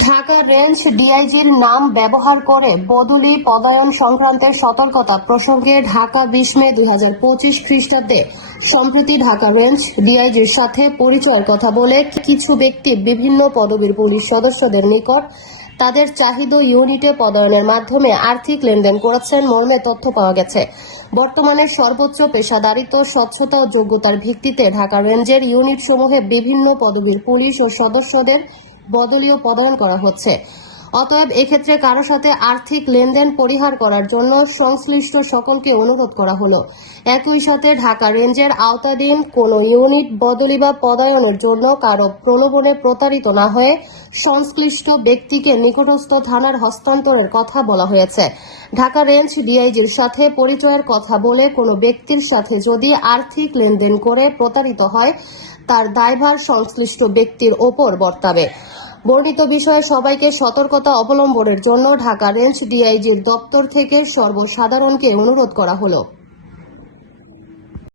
Dhaka range ডিআইজির নাম ব্যবহার করে বদলি পদায়ন সংক্রান্তের সতর্কতা প্রসঙ্গে ঢাকা ২০ মে ২০২৫ খ্রিস্টাব্দে সম্প্রতি ঢাকা রেঞ্জ ডিআইজির সাথে পরিচয়ের কথা বলে কিছু ব্যক্তি বিভিন্ন পদবীর পুলিশ সদস্যদের নিকট তাদের চাহিদা ইউনিটে পদায়নের মাধ্যমে আর্থিক লেনদেন করেছেন মর্মে তথ্য পাওয়া গেছে। বর্তমানে সর্বোচ্চ পেশাদারিত্ব, স্বচ্ছতা ও যোগ্যতার ভিত্তিতে ঢাকা রেঞ্জের ইউনিটসমূহে বিভিন্ন পদবীর পুলিশ ও সদস্যদের বদলীয় পদায়ন করা হচ্ছে। অতএব এক্ষেত্রে কারো সাথে আর্থিক লেনদেন পরিহার করার জন্য সংশ্লিষ্ট সকলকে অনুরোধ করা হলো। একই সাথে ঢাকা রেঞ্জের আওতাধীন কোনো ইউনিট বদলি বা পদায়নের জন্য কারো প্রলোভনে প্রতারিত না হয়ে সংশ্লিষ্ট ব্যক্তিকে নিকটস্থ থানার হস্তান্তরের কথা বলা হয়েছে। ঢাকা রেঞ্জ ডিআইজির সাথে পরিচয়ের কথা বলে কোনো ব্যক্তির সাথে যদি আর্থিক লেনদেন করে প্রতারিত হয়, তার দায়ভার সংশ্লিষ্ট ব্যক্তির ওপর বর্তাবে। বর্ণিত বিষয়ে সবাইকে সতর্কতা অবলম্বনের জন্য ঢাকা রেঞ্জ ডিআইজির দপ্তর থেকে সর্বসাধারণকে অনুরোধ করা হলো।